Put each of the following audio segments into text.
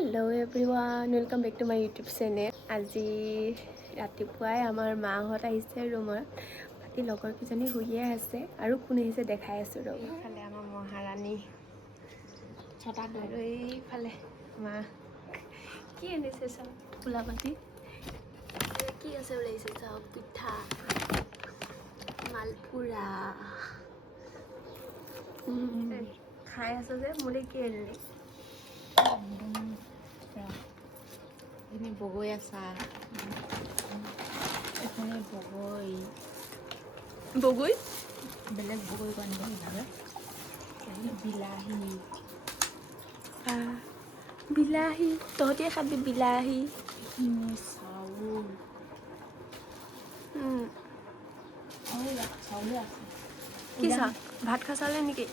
Hello' everyone, welcome back to my YouTube channel. আজি ৰাতিপুৱাই আমাৰ মাহঁত আহিছে ৰুমত। বাকী লগৰ কেইজনী শুইয়ে আছে আৰু কোন আহিছে দেখাই আছোঁ ৰ'ব। এইফালে আমাৰ মহাৰাণী ছটা আৰু এইফালে মা কি আনিছে চাওক, ফুলা পাতি কি আছে ওলাইছে চাওক, পিঠা, মালপুৰা খাই আছো যে মোলে কি আনিলি? এখানে বগৈ আছা, এখানে বগৈ বগৈ বেলেগ বগৈ কণ বিলাহী বিলাহী, তহঁতে খাবি বিলাহী। এইখিনি চাউল চাউলো আছে। কি চাওক, ভাত খোৱা চাউলে নেকি?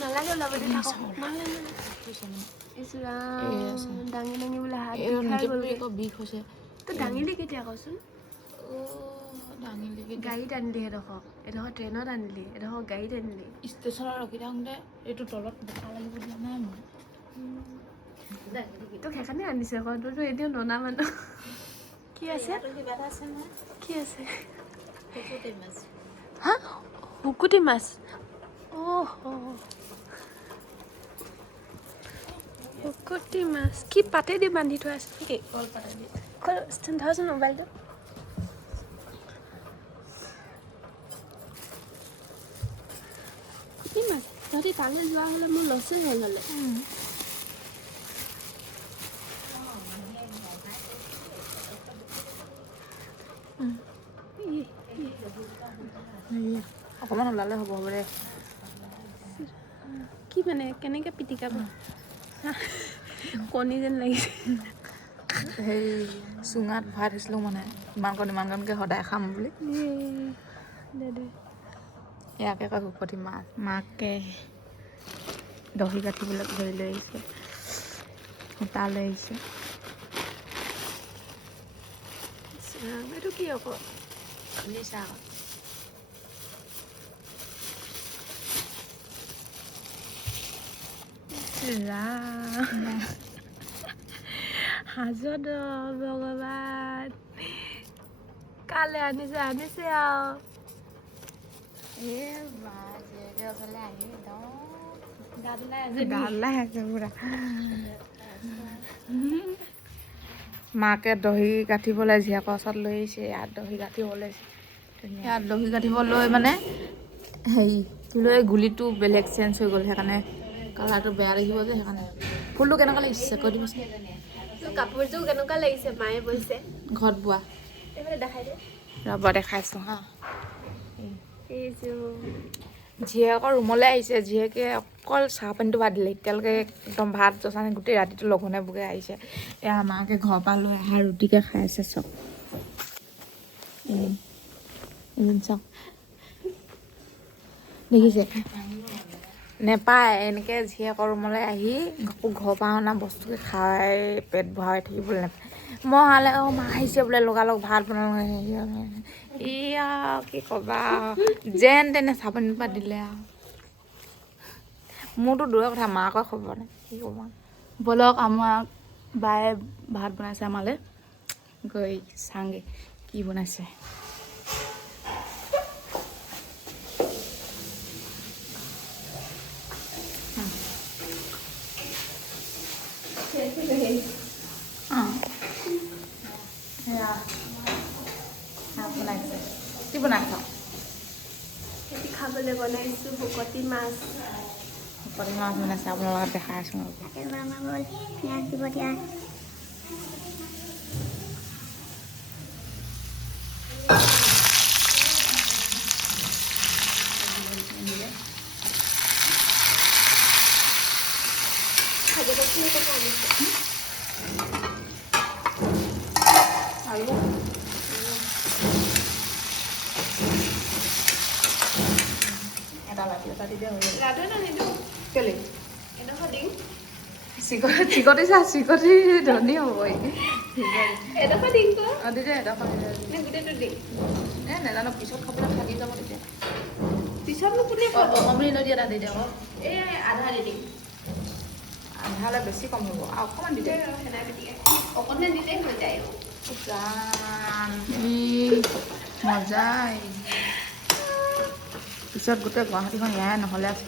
নালাগে ওলাব দি থাকক। দাঙি দাঙি বোলে হাত বিষাই গ'লগৈ। বিষ হৈছে। তই দাঙিলি কেতিয়া কচোন? দাঙিলি গাড়ীত আনিলি এডোখৰ ট্ৰেইনত আনিলি, এডোখৰ গাড়ীত আনিলি। ষ্টেচনত ৰখি থাকোঁতে এইটো তলত বোকা লাগিব দিয়া নাই মোৰ। তোক সেইকাৰণে আনিছে আকৌ, তোৰতো এনেও ননা মানুহ। কি আছে? কিবা এটা আছে নহয়। কি আছে? শুকুতি মাছ। হা, শুকুতি মাছ? শুকুতি মাছ কি পাতেদি বান্ধি থোৱা আছে নেকি? কলপাতেদি। ধৰচোন মোবাইলটো। কি মাছ? তহঁতি তালৈ যোৱা হ'লে মোৰ লছেই হ'ল হ'লে। অকণমান ওলালে হ'ব দে। কি মানে কেনেকৈ পিটিকাব? কণী যেন লাগিছে। সেই চুঙাত ভৰাই থৈছিলোঁ মানে ইমানকণকৈ সদায় খাম বুলি। দে ইয়াকে কয় শুকতি মাছ। মাকে দহি গাঁঠিবলৈ ধৰি লৈ আহিছে, সূতা লৈ আহিছে। এইটো কি আকৌ? শুনিছা আকৌ? হাজত ভগৱান কালে আনিছে আৰু মাকে দহি গাঁঠিবলৈ জীয়েকৰ ওচৰত লৈ আহিছে। ইয়াত দহি গাঁঠিব লৈছে। ইয়াত দহি গাঁঠিব লৈ মানে হেৰি লৈ গুলিটো বেলেগ চেঞ্জ হৈ গ'ল, সেইকাৰণে কালাৰটো বেয়া দেখিব যে, সেইকাৰণে। ফুলটো কেনেকুৱা লাগিছে কৈ দিবচোন। তোৰ কাপোৰযোৰ কেনেকুৱা লাগিছে? মায়ে বৈছে ঘৰত বোৱা। এইফালে দেখাই দে। ৰ'ব দেখাইছোঁ হা। এইযোৰ জীয়েকৰ ৰুমলৈ আহিছে। জীয়েকে অকল চাহ পানীটো ভাত দিলে, এতিয়ালৈকে একদম ভাত জচানি গোটেই ৰাতিটো লঘোণে ভোকে আহিছে। এয়া মাকে ঘৰৰ পৰা লৈ অহা ৰুটিকে খাই আছে চব। চাওক দেখিছে, নেপায় এনেকৈ জীয়েকৰ ৰুমলৈ আহি আকৌ ঘৰৰ পৰা অনা বস্তুকে খাই পেট ভৰাই থাকিবলৈ নেপায়। মই হালে মা আহিছে বোলে, লগালগ ভাত বনালোঁ। এয়া কি ক'বা, যেন তেনে চাবোন পাত দিলে আৰু। মোৰতো দূৰৰ কথা, মাকৰ খবৰ নাই, কি ক'বা। ব'লক আমাক বায়ে ভাত বনাইছে আমালৈ, গৈ চাওঁগৈ কি বনাইছে। বনাইছে কি বনাইছ? খেতি খাবলৈ বনাইছোঁ শুকতি মাছ। শুকতি মাছ বনাইছে, আপোনাৰ লগত দেখাই আছোঁ। পিঁয়াজ দিব দিয়া। আৰু এটা লাঠি এটা দিলে হৈ যাব। কেলে চিকটি চা, চিকটি ধনী হ'ব। এডোখৰ দিম ক, দিদে এডোখৰ নে গোটেইটো দিম? নাজানো, পিছত খাবলৈ থাকি যাব তেতিয়া। পিছতনো কোনে খাব? অমৃত নদী এটা দি দে আকৌ। এই আধা দি দিম। আধা হ'লে বেছি কম হ'ব আৰু অকণমান দিলে অকণমান দিলেই হৈ যায় মজাই পিছত গোটেই গুৱাহাটীখন ইয়াৰে নহ'লে আছে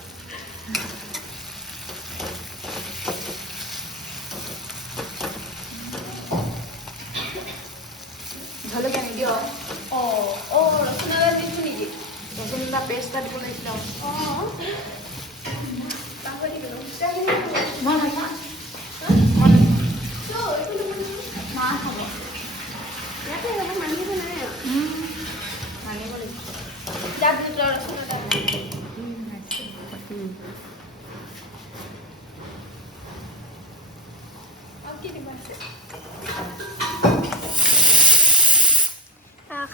জলকীয়া নিদিয় ৰচুন আদা দিছোঁ নেকি ৰচুন আদা পেষ্ট এটা দিব লাগিছিলে মই নাখাওঁ মা খাব ইয়াতে অলপ মানিব নাই মানিব লাগিব যাক ৰচুন আদা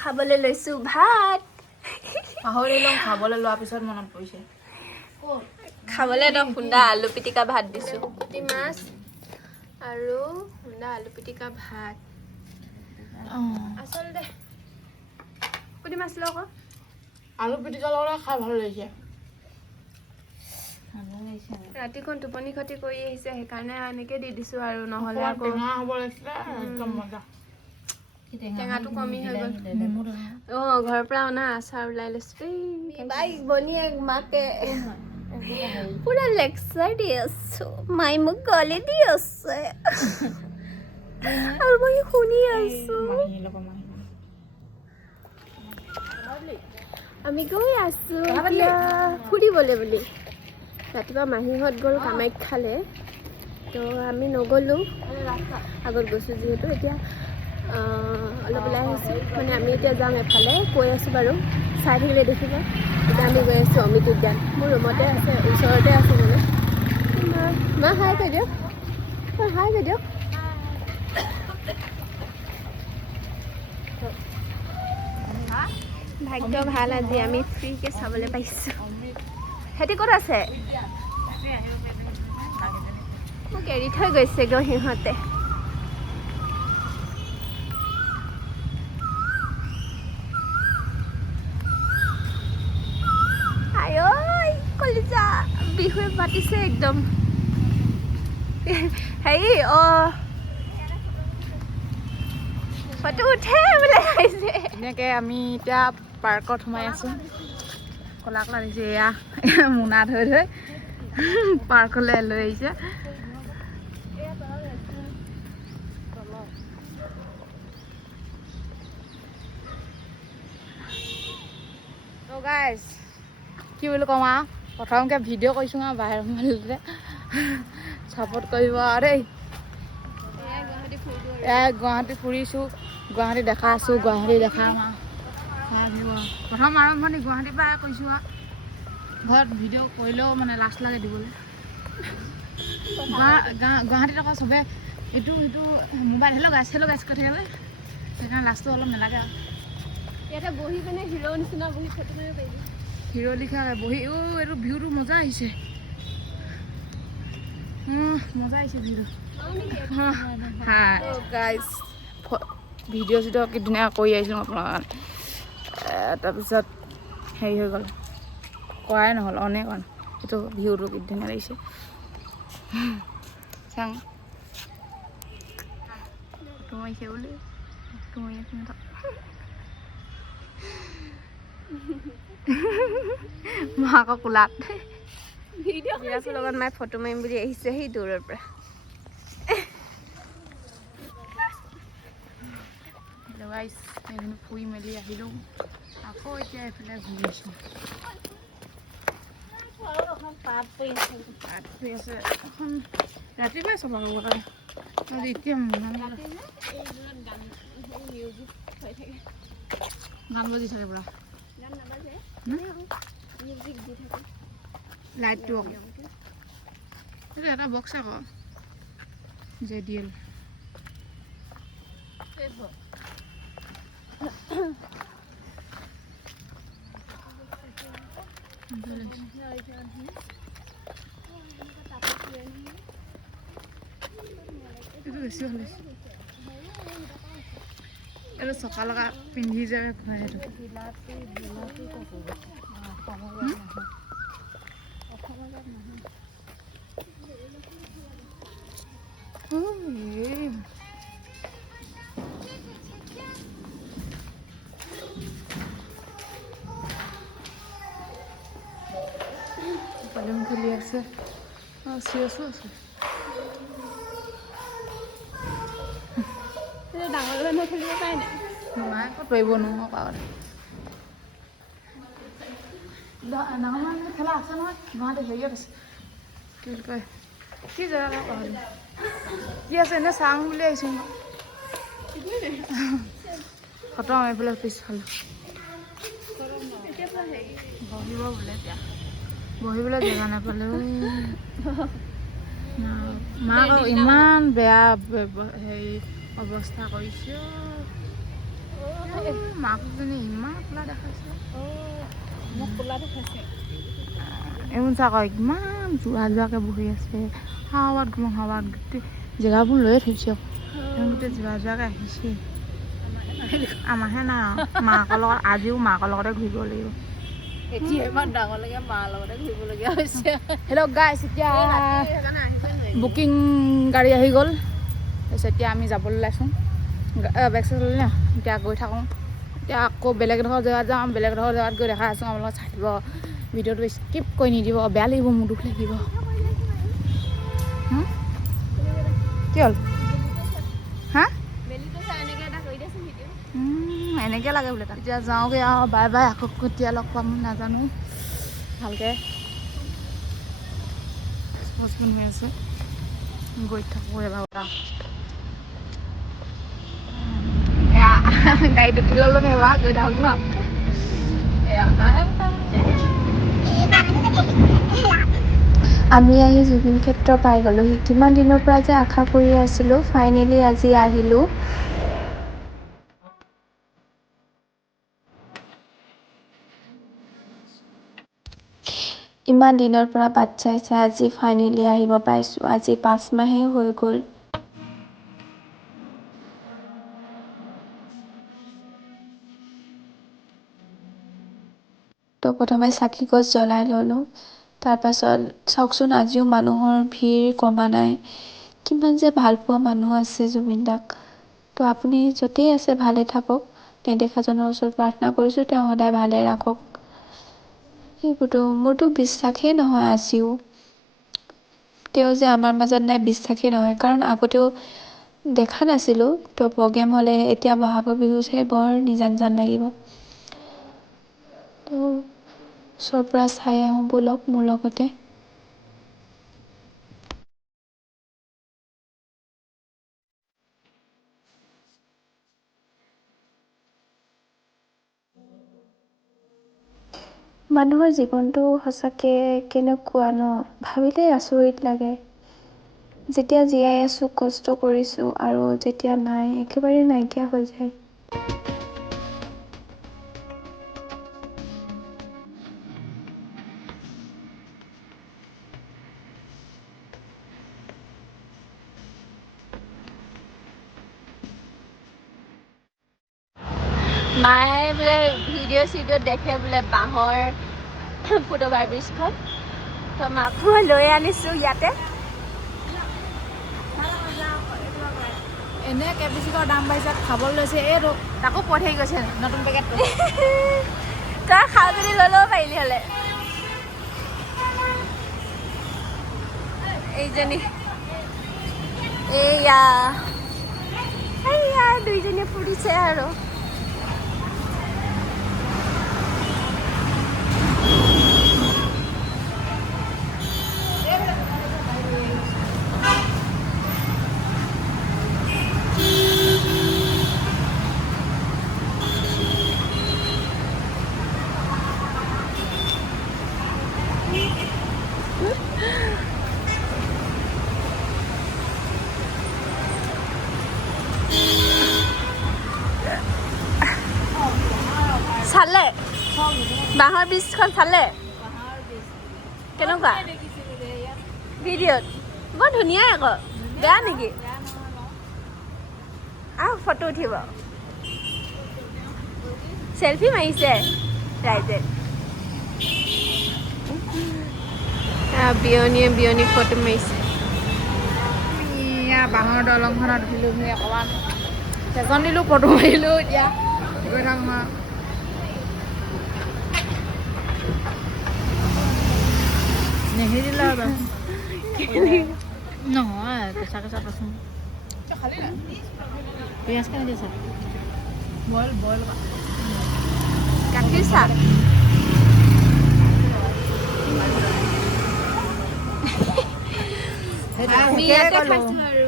খাবলৈ লৈছোঁ ভাত পাহৰি লওঁ খাবলৈ লোৱাৰ পিছত মনত পৰিছে খাবলৈ একদম খুন্দা আলু পিটিকা ভাত দিছোঁ পুঠি মাছ আৰু খুন্দা আলু পিটিকা ভাত আচলতে পুঠি মাছ লওঁ আকৌ আলু পিটিকা লগত খাই ভাল লাগিছে ৰাতিখন টোপনি ক্ষতি কৰি আহিছে সেইকাৰণে এনেকৈ দি দিছোঁ আৰু নহ'লে আকৌ টেঙা হ'ব লাগিছিলে একদম মজা টেঙাটো কমি হৈ গ'ল ঘৰৰ পৰা অনা আচাৰ ওলাই লৈছোঁ দেই বনীয়েক মাকে পুৰা লেকচাৰ দি আছোঁ মাই মোক গালি দি আছে আৰু মই শুনি আছোঁ আমি গৈ আছোঁ এতিয়া ফুৰিবলৈ বুলি ৰাতিপুৱা মাহীহঁত গ'ল কামাখ্যালৈ তো আমি নগ'লোঁ আগত গৈছোঁ যিহেতু এতিয়া অলপ ওলাই আহিছোঁ মানে আমি এতিয়া যাম এফালে কৈ আছোঁ বাৰু চাই থাকিলে দেখিব এতিয়া আমি গৈ আছোঁ অমৃত উদ্যান মোৰ ৰুমতে আছে ওচৰতে আছে মানে মা হাই কৈ দিয়ক হাই কৈ দিয়ক ভাগ্য ভাল আজি আমি ফ্ৰীকৈ চাবলৈ পাইছোঁ সিহঁতি ক'ত আছে মোক এৰি থৈ গৈছেগৈ সিহঁতে কলিজা বিহুৱে পাতিছে একদম হেৰি ফটো উঠে বোলে আহিছে এনেকৈ আমি এতিয়া পাৰ্কত সোমাই আছোঁ ক'লা ক'লা দিছে এয়া মোনা ধৰি ধৰি পাৰ্কলৈ লৈ আহিছে গাইজ কি বুলি কওঁ আৰু প্ৰথমকৈ ভিডিঅ' কৰিছোঁ আৰু বাহিৰৰ মালিতে ছাপোৰ্ট কৰিব আৰু দেই এয়া গুৱাহাটী ফুৰিছোঁ গুৱাহাটী দেখা আছোঁ গুৱাহাটী দেখাম আৰু প্ৰথম আৰম্ভণি গুৱাহাটীৰ পৰা কৈছোঁ আৰু ঘৰত ভিডিঅ' কৰিলেও মানে লাজ লাগে দিবলৈ গুৱাহাটীত আকৌ চবে ইটো সিটো মোবাইল হেল্ল' গাইছ কৈ থাকে সেইকাৰণে লাজটো অলপ নালাগে আৰু ইয়াতে বহি পিনে হিৰ' নিচিনা বহি ফটো মাৰিব পাৰিবি হিৰ' লিখা বহি এইটো ভিউটো মজা আহিছে মজা আহিছে ভিউটো গাইজ ভিডিঅ' চিডিঅ' কি ধুনীয়া কৰি আহিছিলোঁ আপোনাৰ কাৰণে তাৰপিছত হেৰি হৈ গ'ল কৰাই নহ'ল অনে কৰা এইটো ভিউটো কি ধুনীয়া লাগিছে চাং ফটো মাৰিছে বুলি ফটো মাৰি আছে মই আকৌ কোলাত ভিডিঅ'টোৰ লগত মায়ে ফটো মাৰিম বুলি আহিছে সেই দূৰৰ পৰা ফুৰি মেলি আহিলোঁ আকৌ এতিয়া এইফালে ঘূৰি আছোঁ পাত পৰি আছে এখন ৰাতিপুৱাই চলাব লাগে এতিয়া গান বাজি থাকে পুৰা লাইটটো এটা বক্স আকৌ JDL এইটো বেছি ভাল হৈছে এইটো চকা লগা পিন্ধি যায় সেইটো বেলুন খেলি আছে চিৰিয়াছো আছে ডাঙৰ মানুহ খেলিব পাৰে নাই নাই ক'ত পাৰিব নোহোৱা কাৰণে ডাঙৰ মানুহ খেলা আছে নহয় গুৱাহাটী হেৰিয়ত আছে কি বুলি কয় কি জেগা পাহৰিলোঁ কি আছে এনে চাওঁ বুলি আহিছোঁ মই খতম এইফালে পিছফালে বহিব বোলে এতিয়া বহিবলৈ জেগা নাপালে মাক ইমান বেয়া হেৰি অৱস্থা কৰিছে মাকজনী ইমান কোলা দেখাইছে মোক কোলা দেখাইছে এইবোৰ চাক ইমান যোৱা যোৱাকৈ বহি আছে হাৱাত গোটেই জেগাবোৰ লৈয়ে থৈছে গোটেই যোৱা যোৱাকৈ আহিছে আমাৰহে নাই মাকৰ লগত আজিও মাকৰ লগতে ঘূৰিব লাগিব এতিয়া ইমান ডাঙৰলৈকে মাৰ লগতে ঘূৰিবলগীয়া হৈছে হেল্ল' গাইছ এতিয়া বুকিং গাড়ী আহি গ'ল তাৰপিছত এতিয়া আমি যাবলৈ ওলাইছোঁ বেগ চেগ ল'লে ন এতিয়া গৈ থাকোঁ এতিয়া আকৌ বেলেগ এডোখৰ জেগাত যাওঁ বেলেগ এডোখৰ জেগাত গৈ দেখাই আছোঁ আমাৰ লগত চাই দিব ভিডিঅ'টো স্কিপ কৰি নিদিব বেয়া লাগিব মোৰ দুখ লাগিব কি হ'ল হা এনেকৈ লাগে বোলে তাত এতিয়া যাওঁগৈ আৰু বাই বাই আকৌ কেতিয়া লগ পাম নাজানো ভালকৈ স্পষ্টমেণ্ট হৈ আছে গৈ থাকোঁ এবাৰ গাড়ীত উঠি ল'লো এবাৰ গৈ থাকোঁ ন আমি আহি জুবিন ক্ষেত্ৰ পাই গ'লোহি কিমান দিনৰ পৰা যে আশা কৰি আছিলোঁ ফাইনেলি আজি আহিলোঁ ইমান দিনৰ পৰা বাট চাই চাই আজি ফাইনেলি আহিব পাইছোঁ আজি 5 মাহেই হৈ গ'ল তো প্ৰথমে চাকি গছ জ্বলাই ল'লোঁ তাৰপাছত চাওকচোন আজিও মানুহৰ ভিৰ কমা নাই কিমান যে ভাল পোৱা মানুহ আছে জুবিন দাক তো আপুনি য'তেই আছে ভালে থাকক নেদেখাজনৰ ওচৰত প্ৰাৰ্থনা কৰিছোঁ তেওঁ সদায় ভালে ৰাখক সেইবোৰতো মোৰতো বিশ্বাসেই নহয় আজিও তেওঁ যে আমাৰ মাজত নাই বিশ্বাসেই নহয় কাৰণ আগতেও দেখা নাছিলোঁ তো প্ৰগ্ৰেম হ'লে এতিয়া বহাগৰ বিহু চাই বৰ নিজান লাগিব তো ওচৰৰ পৰা চাই আহোঁ ব'লক মোৰ লগতে মানুহৰ জীৱনটো সঁচাকৈ কেনেকুৱা ন ভাবিলেই আচৰিত লাগে যেতিয়া জীয়াই আছোঁ কষ্ট কৰিছোঁ আৰু যেতিয়া নাই একেবাৰে নাইকিয়া হৈ যায় মায়ে বোলে ভিডিঅ' চিডিঅ' দেখে বোলে বাঁহৰ ফুটবাৰ ব্ৰীজখন তো মাকো লৈ আনিছোঁ ইয়াতে এনে কেপিচিকৰ দাম বাঢ়িছে খাবলৈ লৈছে এইটো তাকো পঠাই গৈছে নতুন পেকেটটো তই খাওঁ যদি লৈ ল'ব পাৰিলি হ'লে এইজনী এইয়া দুইজনীয়ে ফুৰিছে আৰু চালে বাঁহৰ ব্ৰীজখন চালে কেনেকুৱা ভিডিঅ'ত বৰ ধুনীয়া আকৌ বেয়া নেকি ফটো উঠিব চেলফি মাৰিছে ৰাইজে বিয়নীয়ে ফটো মাৰিছে এয়া বাঁহৰ দলংখনত উঠিলোহি অকণমান চেচন দিলোঁ ফটো মাৰিলোঁ এতিয়া গৈ থাকোঁ আৰু নেহেৰিলে নহয় কেঁচা কেঁচা পাচোন পিঁয়াজ কেনে দিছা বইল গাখীৰ চাহ আমি ইয়াতে খাইছোঁ আৰু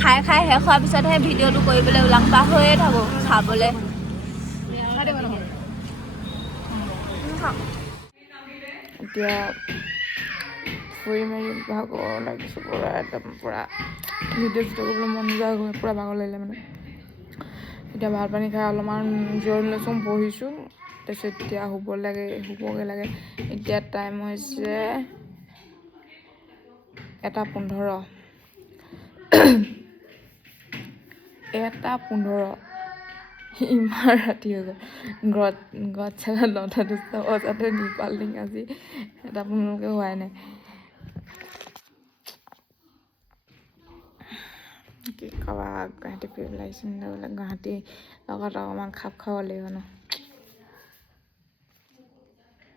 খাই খাই শেষ হোৱাৰ পিছতহে ভিডিঅ'টো কৰিবলৈ ওলাম পাহৰিয়ে থাকোঁ খাবলৈ এতিয়া ফুৰি মেলি ভাগৰ লাগিছোঁ পূৰা একদম পূৰা ভিডিঅ' চিডিঅ' কৰিবলৈ মন নোযোৱা হৈ পূৰা ভাগৰ লাগিলে মানে এতিয়া ভাত পানী খাই অলপমান জিৰণি লৈছোঁ বহিছোঁ তাৰপিছত এতিয়া শুবগৈ লাগে এতিয়া টাইম হৈছে 1:15 ইমান ৰাতি হৈ গ'ল ঘৰত চাগে 9টা 10টা বজাতে নিপালিং আজি 1:15লৈকে হোৱাই নাই কি খাবা গুৱাহাটী ফুৰিবলৈ আহিছোঁ গুৱাহাটীৰ লগত অকণমান খাপ খাব লাগিব ন